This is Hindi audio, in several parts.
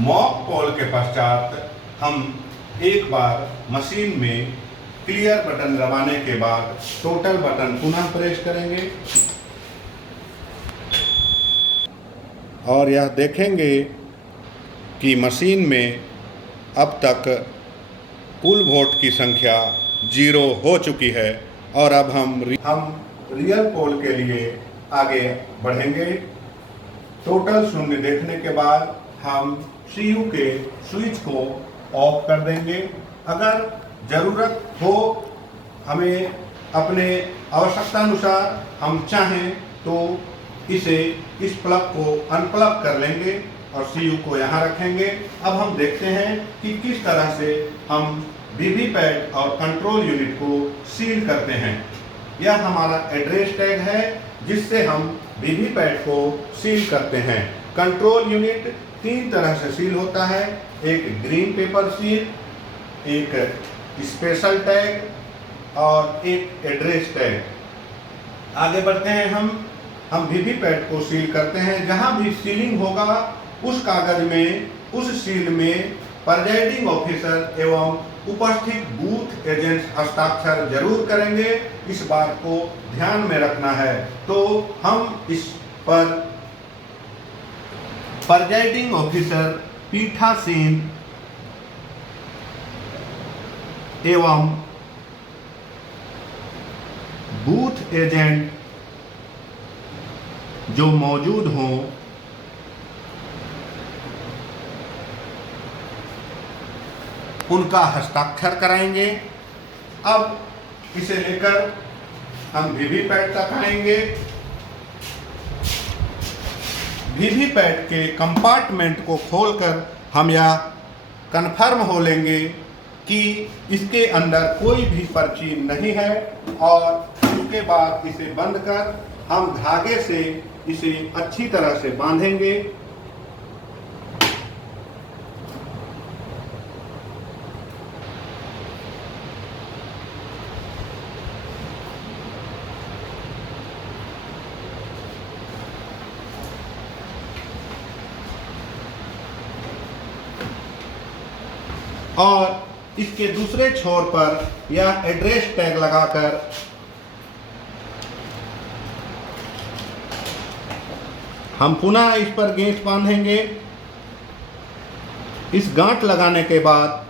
मॉक पोल के पश्चात हम एक बार मशीन में क्लियर बटन दबाने के बाद टोटल बटन पुनः प्रेस करेंगे और यह देखेंगे कि मशीन में अब तक कुल वोट की संख्या 0 हो चुकी है और अब हम रियल पोल के लिए आगे बढ़ेंगे। टोटल शून्य देखने के बाद हम सीयू के स्विच को ऑफ कर देंगे। अगर ज़रूरत हो हमें अपने आवश्यकतानुसार हम चाहें तो इस प्लग को अनप्लग कर लेंगे और सीयू को यहाँ रखेंगे। अब हम देखते हैं कि किस तरह से हम वीवीपैट और कंट्रोल यूनिट को सील करते हैं। यह हमारा एड्रेस टैग है जिससे हम वीवीपैट को सील करते हैं। कंट्रोल यूनिट 3 तरह से सील होता है, एक ग्रीन पेपर सील, एक स्पेशल टैग और एक एड्रेस टैग। आगे बढ़ते हैं हम वीवीपैट को सील करते हैं। जहां भी सीलिंग होगा उस कागज में, उस सील में प्रिजाइडिंग ऑफिसर एवं उपस्थित बूथ एजेंट्स हस्ताक्षर जरूर करेंगे। इस बात को ध्यान में रखना है। तो हम इस पर प्रिजाइडिंग ऑफिसर पीठासीन एवं बूथ एजेंट जो मौजूद हों उनका हस्ताक्षर कराएंगे। अब इसे लेकर हम वीवीपैट तक आएंगे। वीवीपैट के कंपार्टमेंट को खोलकर हम यह कन्फर्म हो लेंगे कि इसके अंदर कोई भी पर्ची नहीं है और उसके बाद इसे बंद कर हम धागे से इसे अच्छी तरह से बांधेंगे। और इसके दूसरे छोर पर यह एड्रेस टैग लगाकर हम पुनः इस पर गेंट बांधेंगे। इस गांठ लगाने के बाद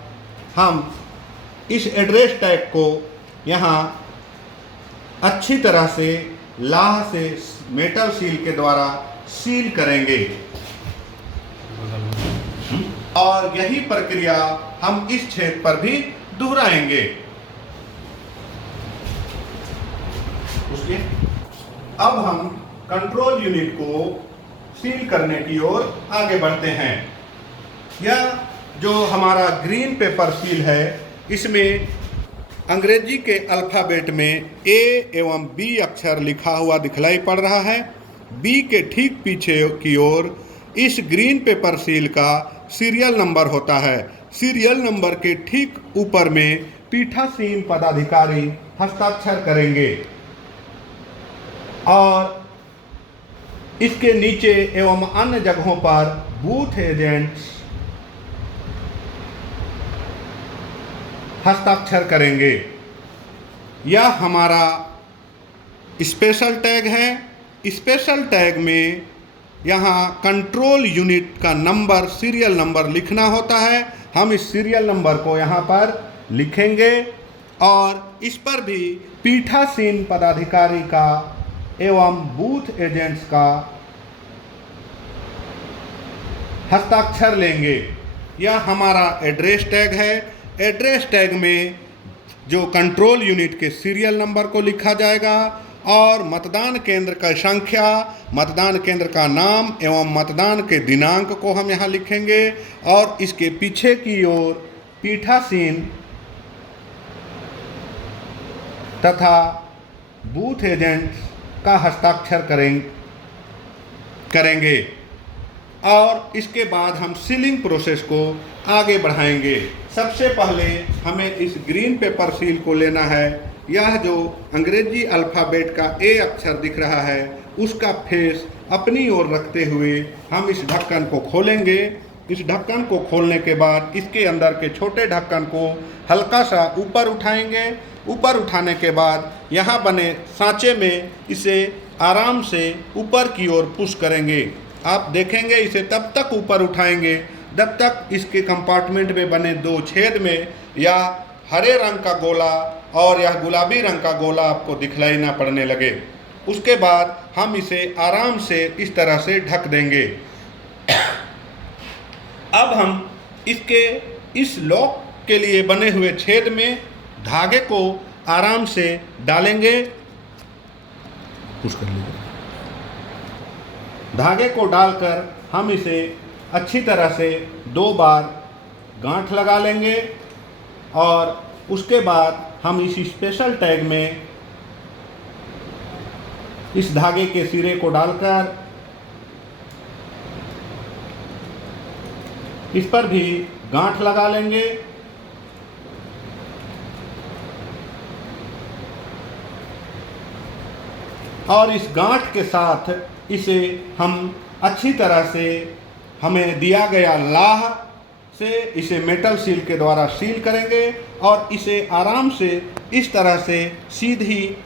हम इस एड्रेस टैग को यहाँ अच्छी तरह से लाह से मेटल सील के द्वारा सील करेंगे और यही प्रक्रिया हम इस छेद पर भी दोहराएंगे। अब हम कंट्रोल यूनिट को सील करने की ओर आगे बढ़ते हैं। यह जो हमारा ग्रीन पेपर सील है इसमें अंग्रेजी के अल्फ़ाबेट में ए एवं बी अक्षर लिखा हुआ दिखलाई पड़ रहा है। बी के ठीक पीछे की ओर इस ग्रीन पेपर सील का सीरियल नंबर होता है। सीरियल नंबर के ठीक ऊपर में पीठासीन पदाधिकारी हस्ताक्षर करेंगे और इसके नीचे एवं अन्य जगहों पर बूथ एजेंट्स हस्ताक्षर करेंगे। यह हमारा स्पेशल टैग है। स्पेशल टैग में यहाँ कंट्रोल यूनिट का नंबर, सीरियल नंबर लिखना होता है। हम इस सीरियल नंबर को यहाँ पर लिखेंगे और इस पर भी पीठासीन पदाधिकारी का एवं बूथ एजेंट्स का हस्ताक्षर लेंगे। यह हमारा एड्रेस टैग है। एड्रेस टैग में जो कंट्रोल यूनिट के सीरियल नंबर को लिखा जाएगा और मतदान केंद्र का संख्या, मतदान केंद्र का नाम एवं मतदान के दिनांक को हम यहाँ लिखेंगे और इसके पीछे की ओर पीठासीन तथा बूथ एजेंट्स का हस्ताक्षर करेंगे और इसके बाद हम सीलिंग प्रोसेस को आगे बढ़ाएंगे। सबसे पहले हमें इस ग्रीन पेपर सील को लेना है। यह जो अंग्रेजी अल्फ़ाबेट का ए अक्षर दिख रहा है उसका फेस अपनी ओर रखते हुए हम इस ढक्कन को खोलेंगे इस ढक्कन को खोलने के बाद इसके अंदर के छोटे ढक्कन को हल्का सा ऊपर उठाएंगे। ऊपर उठाने के बाद यहाँ बने सांचे में इसे आराम से ऊपर की ओर पुश करेंगे। आप देखेंगे इसे तब तक ऊपर उठाएंगे जब तक इसके कंपार्टमेंट में बने 2 छेद में या हरे रंग का गोला और यह गुलाबी रंग का गोला आपको दिखलाई ना पड़ने लगे। उसके बाद हम इसे आराम से इस तरह से ढक देंगे। अब हम इसके इस लॉक के लिए बने हुए छेद में धागे को आराम से डालेंगे। पुश कर लीजिए। धागे को डालकर हम इसे अच्छी तरह से 2 बार गांठ लगा लेंगे और उसके बाद हम इस स्पेशल टैग में इस धागे के सिरे को डालकर इस पर भी गांठ लगा लेंगे। और इस गांठ के साथ इसे हम अच्छी तरह से हमें दिया गया लाह से इसे मेटल सील के द्वारा सील करेंगे और इसे आराम से इस तरह से सीधी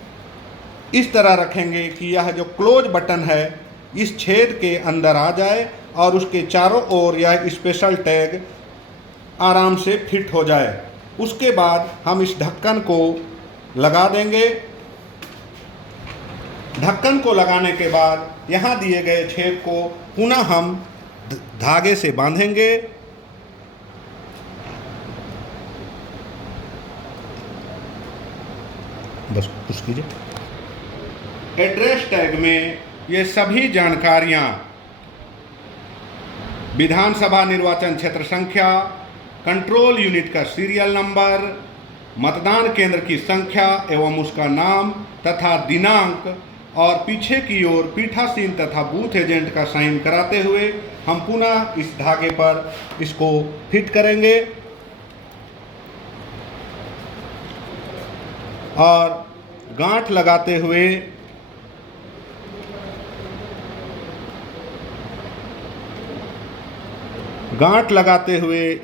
इस तरह रखेंगे कि यह जो क्लोज बटन है इस छेद के अंदर आ जाए और उसके चारों ओर यह स्पेशल टैग आराम से फिट हो जाए। उसके बाद हम इस ढक्कन को लगा देंगे। ढक्कन को लगाने के बाद यहाँ दिए गए छेद को पुनः हम धागे से बांधेंगे। बस पुश कीजिए। एड्रेस टैग में ये सभी जानकारियाँ विधानसभा निर्वाचन क्षेत्र संख्या, कंट्रोल यूनिट का सीरियल नंबर, मतदान केंद्र की संख्या एवं उसका नाम तथा दिनांक और पीछे की ओर पीठासीन तथा बूथ एजेंट का साइन कराते हुए हम पुनः इस धागे पर इसको फिट करेंगे और गांठ लगाते हुए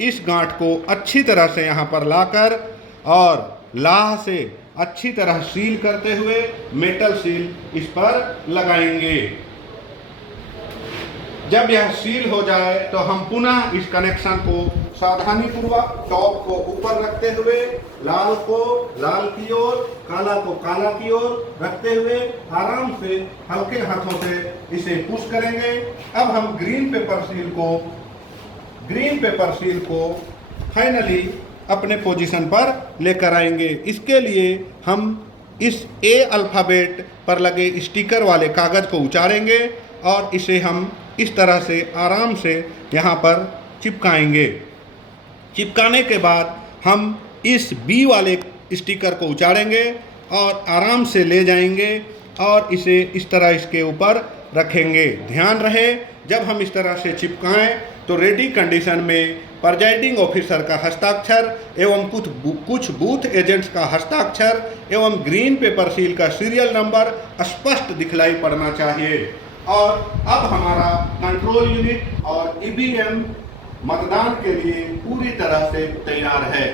इस गांठ को अच्छी तरह से यहाँ पर लाकर और लाह से अच्छी तरह सील करते हुए मेटल सील इस पर लगाएंगे। जब यह सील हो जाए तो हम पुनः इस कनेक्शन को सावधानीपूर्वक टॉप को ऊपर रखते हुए लाल को लाल की ओर, काला को काला की ओर रखते हुए आराम से हल्के हाथों से इसे पुश करेंगे। अब हम ग्रीन पेपर सील को फाइनली अपने पोजीशन पर लेकर आएंगे। इसके लिए हम इस ए अल्फ़ाबेट पर लगे स्टिकर वाले कागज़ को उचारेंगे और इसे हम इस तरह से आराम से यहाँ पर चिपकाएंगे। चिपकाने के बाद हम इस बी वाले स्टिकर को उचारेंगे और आराम से ले जाएंगे और इसे इस तरह इसके ऊपर रखेंगे। ध्यान रहे जब हम इस तरह से चिपकाएं तो रेडी कंडीशन में प्रिजाइडिंग ऑफिसर का हस्ताक्षर एवं कुछ बूथ एजेंट्स का हस्ताक्षर एवं ग्रीन पेपर सील का सीरियल नंबर स्पष्ट दिखलाई पड़ना चाहिए। और अब हमारा कंट्रोल यूनिट और ईवीएम मतदान के लिए पूरी तरह से तैयार है।